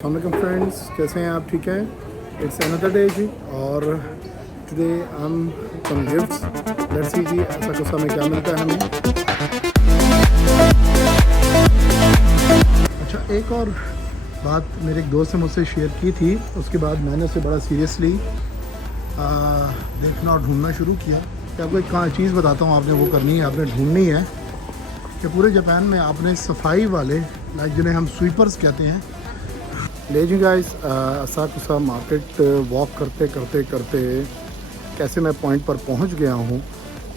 अस्सलाम फ्रेंड्स, कैसे हैं आप? ठीक हैं? इट्स अनदर डे जी। और today I am some gifts. Let's see जी असाकुसा में क्या मिलता है हमें। अच्छा, एक और बात मेरे एक दोस्त ने मुझसे शेयर की थी, उसके बाद मैंने उसे बड़ा सीरियसली देखना और ढूंढना शुरू किया कि आपको एक चीज़ बताता हूँ, आपने वो करनी है, आपने ढूंढनी है कि पूरे जापान में आपने सफाई वाले, लाइक जिन्हें हम स्वीपर्स कहते हैं, ले जी गाइस। असाकुसा मार्केट वॉक करते करते करते कैसे मैं पॉइंट पर पहुंच गया हूं,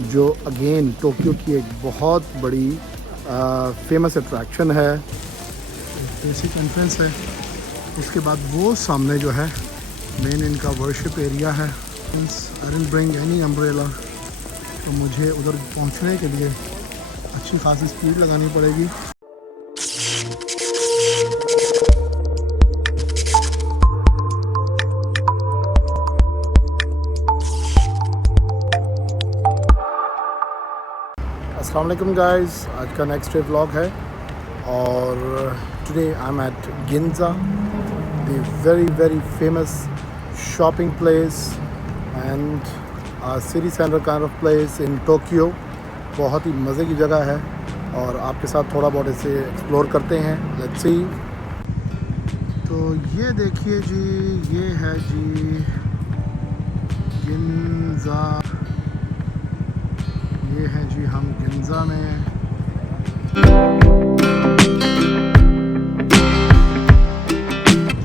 जो अगेन टोक्यो की एक बहुत बड़ी फेमस अट्रैक्शन है। बेसिक एंट्रेंस है, उसके बाद वो सामने जो है मेन इनका वर्शिप एरिया है। I didn't bring any umbrella, तो मुझे उधर पहुंचने के लिए अच्छी खासी स्पीड लगानी पड़ेगी। अस्सलाम वालेकुम गाइस, आज का नेक्स्ट डे व्लॉग है और today I am at Ginza, the very famous shopping place and city centre kind of place in Tokyo. बहुत ही मज़े की जगह है और आपके साथ थोड़ा बहुत इसे एक्सप्लोर करते हैं। Let's see. तो ये देखिए जी, ये है जी गिंजा। ये है जी हम गिंजा में।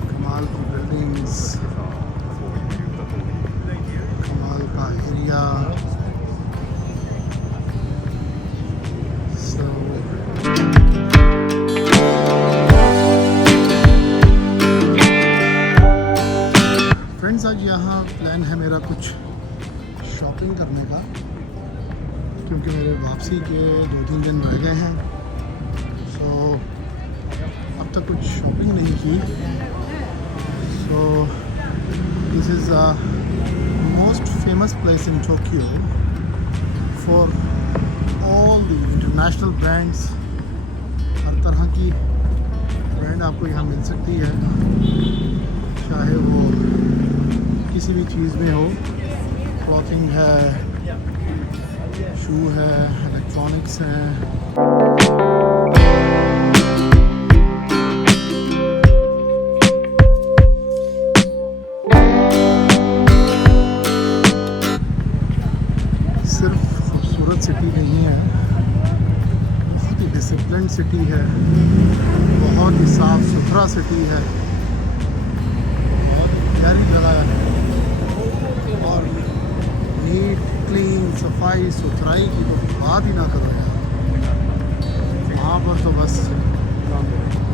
कमाल की बिल्डिंग्स, कमाल का एरिया। फ्रेंड्स, आज यहाँ प्लान है मेरा कुछ शॉपिंग करने का, क्योंकि मेरे वापसी के 2-3 दिन रह गए हैं। सो अब तक कुछ शॉपिंग नहीं की। So this is a most famous place in Tokyo for all the international brands. हर तरह की ब्रांड आपको यहाँ मिल सकती है, चाहे वो किसी भी चीज़ में हो। क्लॉथिंग है, शू है, इलेक्ट्रॉनिक्स हैं। सिर्फ खूबसूरत सिटी नहीं है, बहुत ही डिसिप्लिन सिटी है, बहुत ही साफ सुथरा सिटी है, बहुत ही प्यारी जगह है और नीट क्लीन, सफाई सुथराई की तो बात ही ना करो यार। वहाँ पर तो बस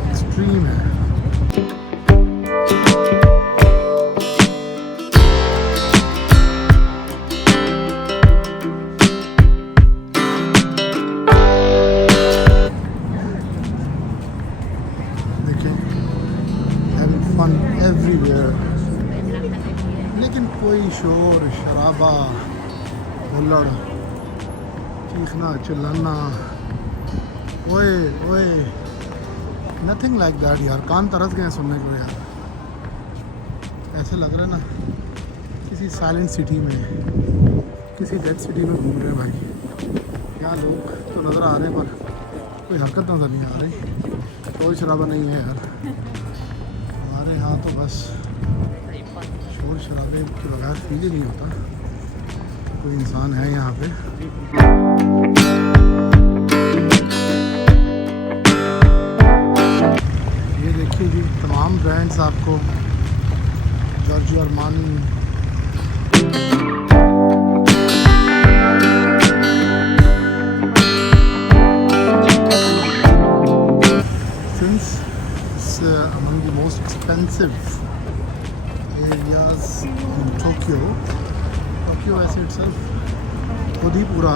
एक्सट्रीम है। देखिए, हैविंग फन एवरीवेयर, लेकिन कोई शोर शराबा, हुल्लड़, चीखना चिल्लाना, ओए ओए, नथिंग लाइक दैट यार। कान तरस गए सुनने को यार। ऐसे लग रहा है ना किसी साइलेंट सिटी में, किसी डेड सिटी में घूम रहे हैं भाई। यहाँ लोग तो नज़र आ रहे हैं पर कोई हरकत नज़र नहीं आ रही, कोई शराबा नहीं है यार। हमारे यहाँ तो बस शोर शराबे के बगैर फील ही नहीं होता कोई इंसान है यहाँ पे। ये देखिए जी, तमाम ब्रांड्स आपको, Giorgio Armani, since it's among the most expensive areas in Tokyo. Tokyo ऐसे इटसेल्फ खुद ही पूरा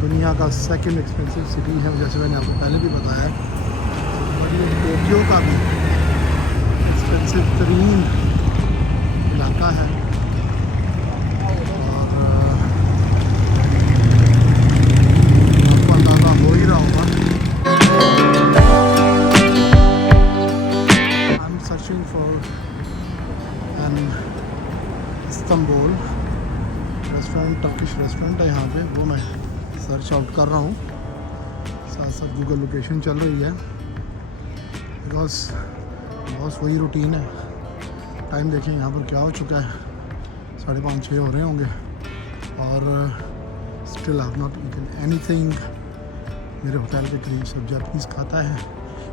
दुनिया का सेकंड एक्सपेंसिव सिटी है, जैसे मैंने आपको पहले भी बताया। बट ये टोक्यो का भी एक्सपेंसिव तरीन इलाका है और आपको अंदाज़ा हो ही रहा होगा। I am searching looking for an Istanbul restaurant, Turkish restaurant है यहाँ पे, वो मैं सर्च आउट कर रहा हूँ। साथ साथ गूगल लोकेशन चल रही है, बिकॉज बस वही रूटीन है। टाइम देखें यहाँ पर क्या हो चुका है, 5:30-6 हो रहे होंगे और still have not eaten anything. मेरे होटल के करीब सब जापानीज़ खाता है।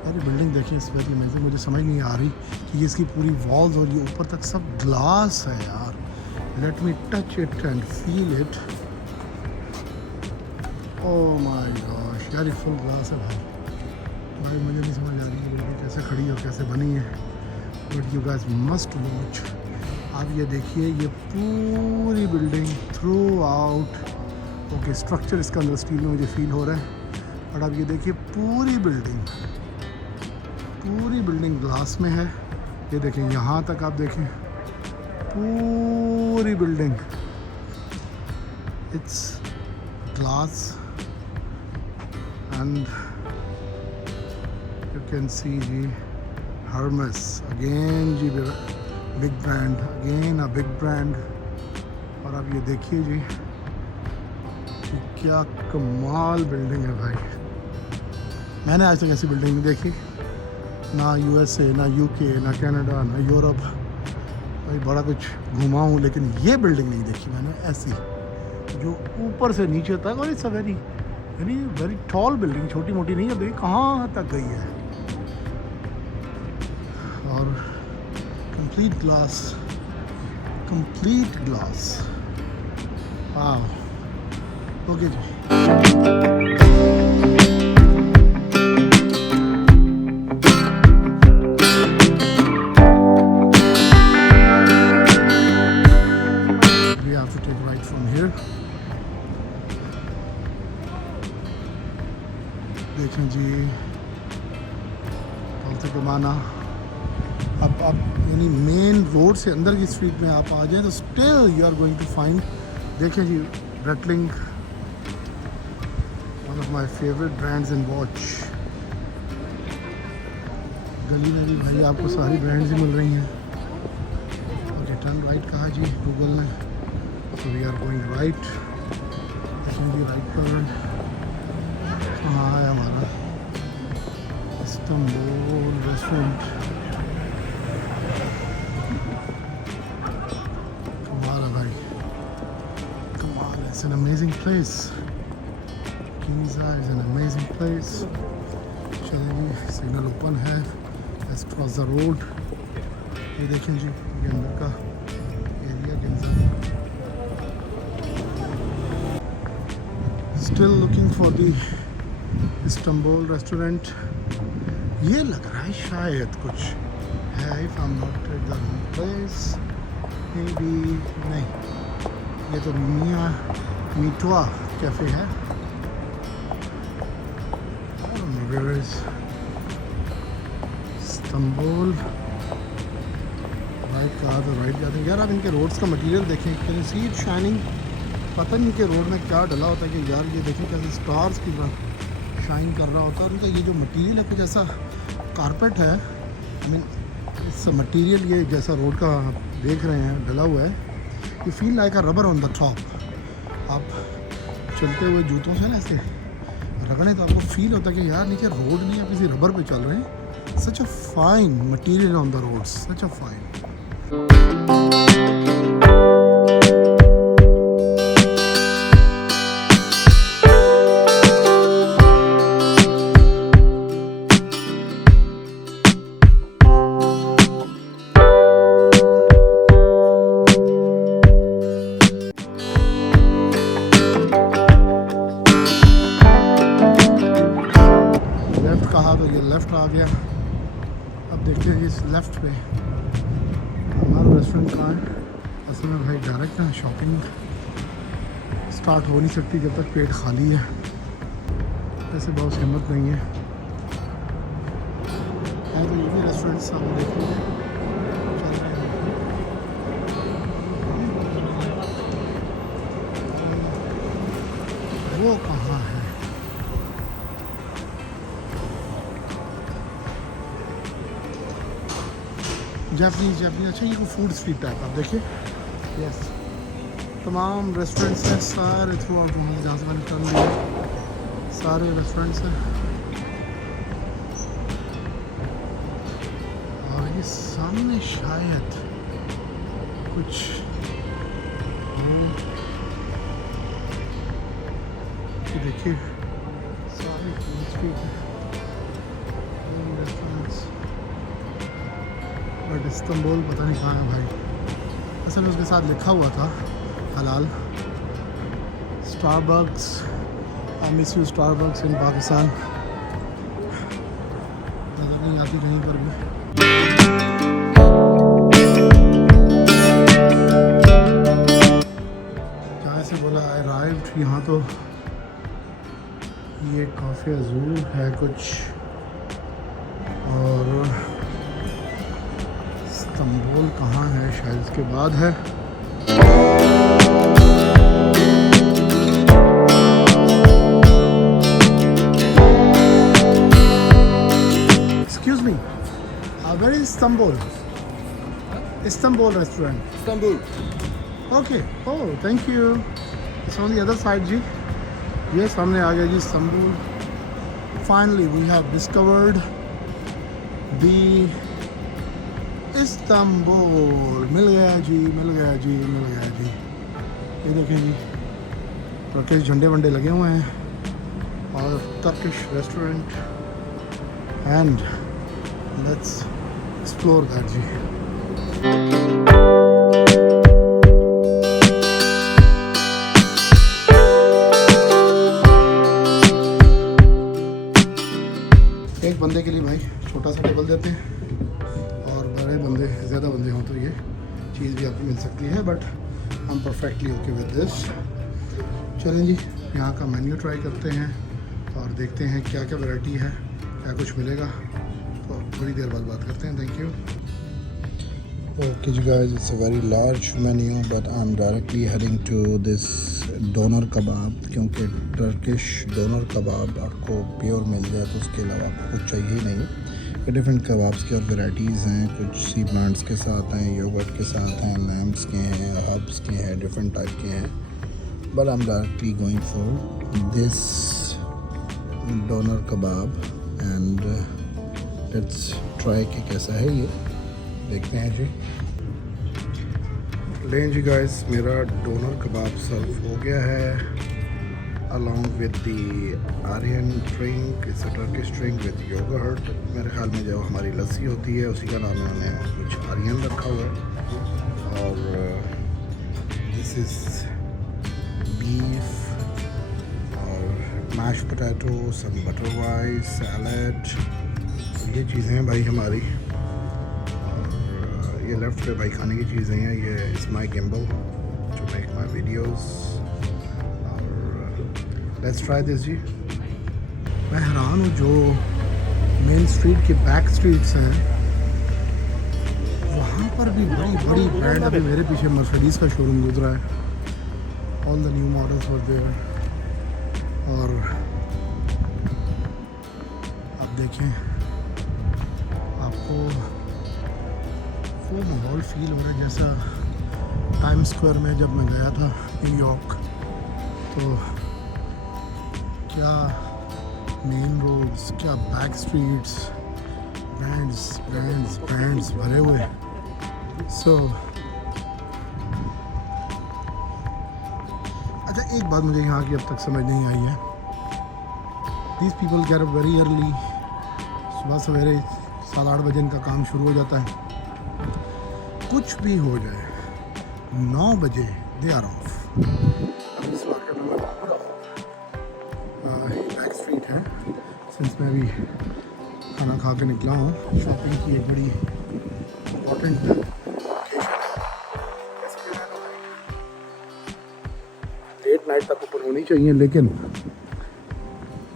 यार ये बिल्डिंग देखें, इस वेरी अमेजिंग। मुझे समझ नहीं आ रही कि ये इसकी पूरी वॉल्स और ये ऊपर तक सब ग्लास है यार। Let me touch it and feel it. Oh my gosh यार, ये फुल ग्लास है भाई। मुझे नहीं समझ आ रही है बिल्डिंग कैसे खड़ी और कैसे बनी है, but you guys must watch. आप ये देखिए, ये पूरी building through out, okay structure इसका अंदर स्टील में मुझे फील हो रहा है, बट आप ये देखिए पूरी बिल्डिंग ग्लास में है। ये देखें यहाँ तक, आप देखें पूरी building it's glass and you can see जी हर्मेस अगेन जी, big brand, again a big brand. और आप ये देखिए जी कि क्या कमाल बिल्डिंग है भाई। मैंने आज तक ऐसी बिल्डिंग नहीं देखी, ना यूएसए, ना यूके, ना कनाडा, ना यूरोप। भाई बड़ा कुछ घुमा हूँ, लेकिन ये बिल्डिंग नहीं देखी मैंने ऐसी, जो ऊपर से नीचे तक। और it's a very very very tall building, छोटी मोटी नहीं है। देखिए कहाँ तक गई है, और कंप्लीट ग्लास। हाँ ओके जी। We have to take right from here. देखें जी कौन कमाना। अब आप यानी मेन रोड से अंदर की स्ट्रीट में आप आ जाएं तो still you are going to find, देखें जी Breitling, one of my favourite brands in watch. गली में भी भाई आपको सारी ब्रांड्स ही मिल रही हैं। ओके टर्न राइट कहा जी गूगल ने, so we are going right. Right पर कहाँ है हमारा इस्तांबुल रेस्टोरेंट। It's an amazing place. Ginza is an amazing place. चलिए सिग्नल ओपन है, let's cross the road. ये देखें जी, ये अंदर का area गिंजा। Still looking for the Istanbul restaurant. ये लग रहा है शायद कुछ है, if I'm not at the wrong place. Maybe नहीं, ये तो मीटवा कैफ़े है। Where is Istanbul? राइट कहा तो राइट जाते हैं। यार आप इनके रोड्स का मटेरियल देखें, can you see it shining. पता नहीं कि रोड में क्या डला होता है कि यार ये देखें कैसे स्टार्स की तरह शाइन कर रहा होता है। उनका ये जो मटेरियल है कुछ ऐसा कारपेट है, आई मीन इट्स मटेरियल ये जैसा रोड का देख रहे हैं डला हुआ है। You feel like a rubber on the top. आप चलते हुए जूतों से ना ऐसे रगड़े तो आपको फील होता है कि यार नीचे रोड नहीं, आप किसी रबर पे चल रहे हैं। Such a fine material on the roads, such a fine. Left आ गया। अब देखते हैं कि इस लेफ़्ट पे हमारा रेस्टोरेंट कहाँ है। असल में भाई डायरेक्ट ना शॉपिंग स्टार्ट हो नहीं सकती जब तक पेट खाली है। ऐसे बहुत हिम्मत नहीं है। तो ये भी रेस्टोरेंट सामने देखिए चल रहे हैं। वो कहाँ है? जापानीज अच्छा ये फूड स्ट्रीट टाइप आप देखिए। यस तमाम रेस्टोरेंट्स हैं सारे थ्रू आउट वहाँ जहाँ से मैंने टर्न लिया सारे रेस्टोरेंट्स हैं। और ये सामने शायद कुछ देखिए सारे food street restaurants but Istanbul पता नहीं कहाँ है भाई। असल में उसके साथ लिखा हुआ था हलाल। Starbucks I miss you Starbucks in Pakistan नज़र नहीं आती कहीं पर भी। जहाँ से बोला आई अराइव्ड यहाँ तो ये काफ़ी अजूर है कुछ और इस्तांबुल कहाँ है शायद इसके बाद है। Excuse me where is Istanbul? Istanbul restaurant Istanbul. Okay oh thank you. It's on the other side जी। ये सामने आ गया जी Istanbul. Finally we have discovered the Istanbul. मिल गया जी मिल गया जी मिल गया जी। ये देखें जी टर्किश झंडे वंडे लगे हुए हैं और Turkish restaurant and let's explore that जी। एक बंदे के लिए भाई छोटा सा टेबल देते हैं और बड़े बंदे ज़्यादा बंदे हों तो ये चीज़ भी आपको मिल सकती है बट हम परफेक्टली ओके विद दिस। चलें जी यहाँ का मेन्यू ट्राई करते हैं और देखते हैं क्या क्या वैरायटी है क्या कुछ मिलेगा तो थोड़ी देर बाद बात करते हैं। Thank you. Okay guys, it's a very large menu but I'm directly heading to this doner kebab क्योंकि टर्किश डोनर कबाब आपको प्योर मिल जाए तो उसके अलावा आपको कुछ चाहिए ही नहीं। ये डिफरेंट कबाब्स की और वैराइटीज़ हैं, कुछ सी प्लांट्स के साथ हैं, योगर्ट के साथ हैं, लैम्प्स के हैं, हर्ब्स के हैं, डिफरेंट टाइप के हैं but I am directly going for this donor kebab and let's try कि कैसा है ये देखते हैं जी। लें जी गाइस मेरा डोनर कबाब सर्व हो गया है along with the ayran drink. It's a Turkish drink with yogurt. मेरे ख्याल में जो हमारी लस्सी होती है उसी का नाम उन्होंने कुछ आर्यन रखा हुआ है। और दिस इज़ बीफ और mash potato some butter rice salad ये चीज़ें हैं भाई हमारी। ये लेफ्ट पे भाई खाने की चीज़ें हैं। ये it's my gimbal to make my videos और लेट्स ट्राई दिस जी। मैं हैरान हूँ जो मेन स्ट्रीट के बैक स्ट्रीट्स हैं वहाँ पर भी बड़ी बड़ी ब्रांड। अभी मेरे पीछे मर्सिडीज़ का शोरूम गुजरा है। All the new models were there और अब देखें आपको वो माहौल फील हो रहा है जैसा टाइम स्क्वायर में जब मैं गया था न्यूयॉर्क तो क्या मेन रोड्स क्या बैक स्ट्रीट्स ब्रांड्स भरे हुए। सो अच्छा एक बात मुझे यहाँ की अब तक समझ नहीं आई है। These people get up very early. सुबह सवेरे 8:30 बजे इनका काम शुरू हो जाता है। कुछ भी हो जाए 9 बजे दे आर ऑफ। अब इस वाक़े में मैं बैक स्ट्रीट है सिंस मैं भी खाना खा के निकला हूँ। शॉपिंग की एक बड़ी इम्पोर्टेंट लेट नाइट तक ऊपर होनी चाहिए लेकिन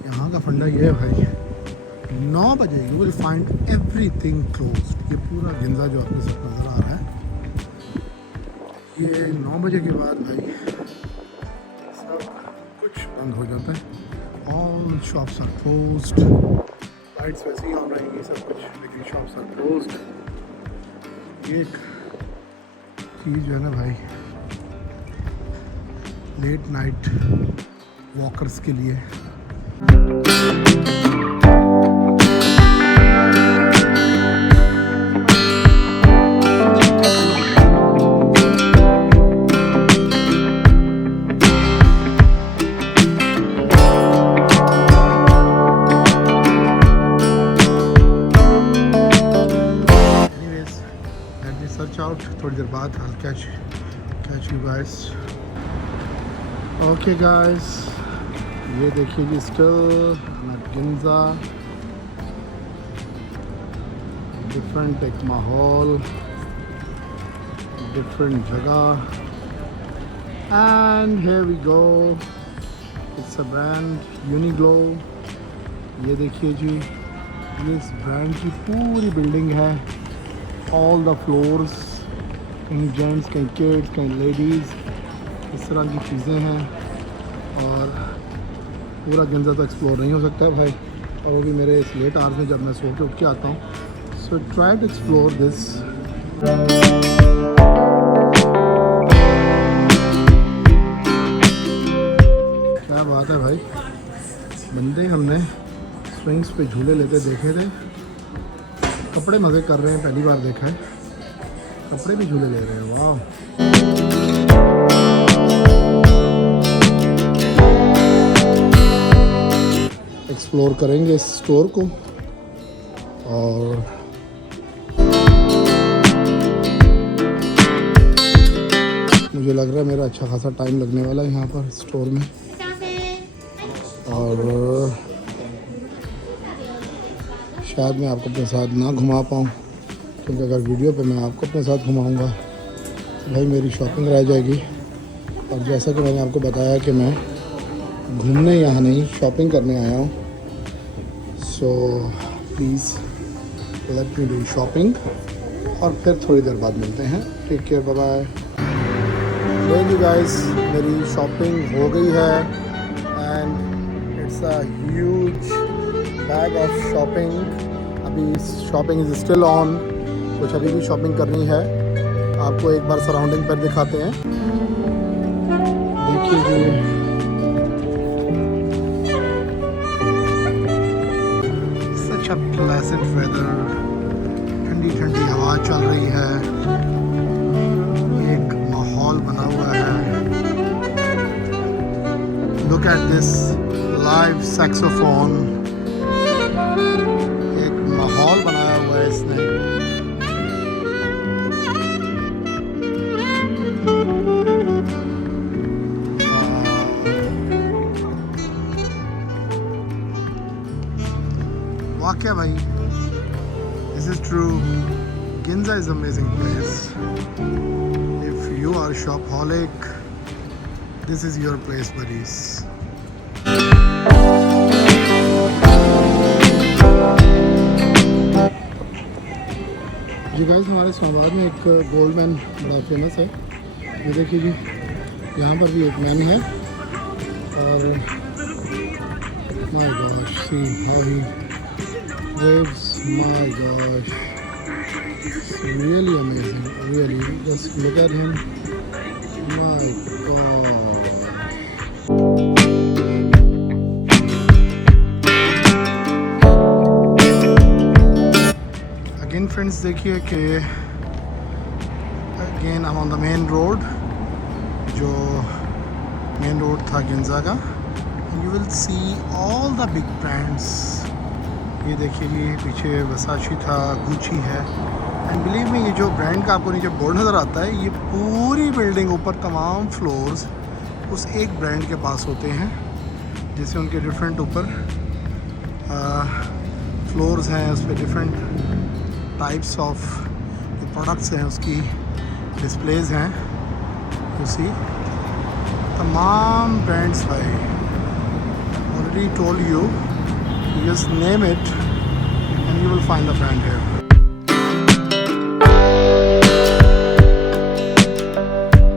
यहाँ का फंडा ये है भाई 9 बजे you will find everything closed. ये पूरा गिंजा जो आपके साथ नज़र आ रहा है ये 9 बजे के बाद भाई सब कुछ बंद हो जाता है। All shops are closed. Lights वैसे ही ऑन रहेंगी सब कुछ लेकिन शॉप्स आर क्लोज्ड। एक चीज़ जो है ना भाई, लेट नाइट वॉकर्स के लिए out थोड़ी देर बाद I'll catch you guys. Okay guys, ये देखिए जी, still I'm at Ginza. Different एक माहौल, different जगह, and here we go. It's a brand Uniglow. ये देखिए जी, ये इस ब्रांड की पूरी बिल्डिंग है. All the floors, कहीं जेंट्स, कहीं किड्स, कहीं लेडीज़, इस तरह की चीज़ें हैं. और पूरा गिंजा तो एक्सप्लोर नहीं हो सकता है भाई, और वो भी मेरे इस लेट आवर्स में जब मैं सो के उठ के आता हूँ. So try to explore this. क्या बात है भाई, बंदे हमने स्विंग्स पे झूले लेते देखे थे. कपड़े मज़े कर रहे हैं, पहली बार देखा है. कपड़े भी झूले ले रहे हैं. वाह. एक्सप्लोर करेंगे इस स्टोर को, और मुझे लग रहा है मेरा अच्छा खासा टाइम लगने वाला है यहाँ पर स्टोर में. और शायद मैं आपको अपने साथ ना घुमा पाऊँ, क्योंकि अगर वीडियो पे मैं आपको अपने साथ घुमाऊँगा तो भाई मेरी शॉपिंग रह जाएगी. और जैसा कि मैंने आपको बताया कि मैं घूमने यहाँ नहीं, शॉपिंग करने आया हूँ. So please let me do shopping, और फिर थोड़ी देर बाद मिलते हैं. Take care, bye bye. Thank you guys, मेरी शॉपिंग हो गई है, and it's a huge bag of shopping. अभी शॉपिंग इज़ स्टिल ऑन, कुछ अभी भी शॉपिंग करनी है. आपको एक बार सराउंडिंग पर दिखाते हैं. देखिए जी, सच अ प्लेजेंट वेदर, ठंडी ठंडी हवा चल रही है, एक माहौल बना हुआ है. Look at this live saxophone. एक माहौल बनाया हुआ है इसने. वाकया भाई, this is true. Ginza is an amazing place. If you are a shopaholic, this is your place, buddies. जी गाइस, हमारे इस्लामाबाद में एक गोल्ड मैन बड़ा फेमस है. ये देखिए जी, यहाँ पर भी एक मैन है. और my gosh, see how he waves. My gosh, it's really amazing, really. Just look at him. My god. Again friends, देखिए कि again I'm on the main road, जो main road था गिंजा का. And you will see all the big brands. ये देखिए जी, पीछे वसाची था, Gucci है. एंड बिलीव में, ये जो ब्रांड का आपको नीचे बोर्ड नज़र आता है, ये पूरी बिल्डिंग ऊपर तमाम फ्लोर्स उस एक ब्रांड के पास होते हैं. जैसे उनके डिफरेंट ऊपर फ्लोर्स हैं, उस पर डिफरेंट टाइप्स ऑफ जो प्रोडक्ट्स हैं उसकी डिस्प्लेज हैं. उसी तमाम ब्रांड्स भाई, already told you, just name it and you will find the brand here.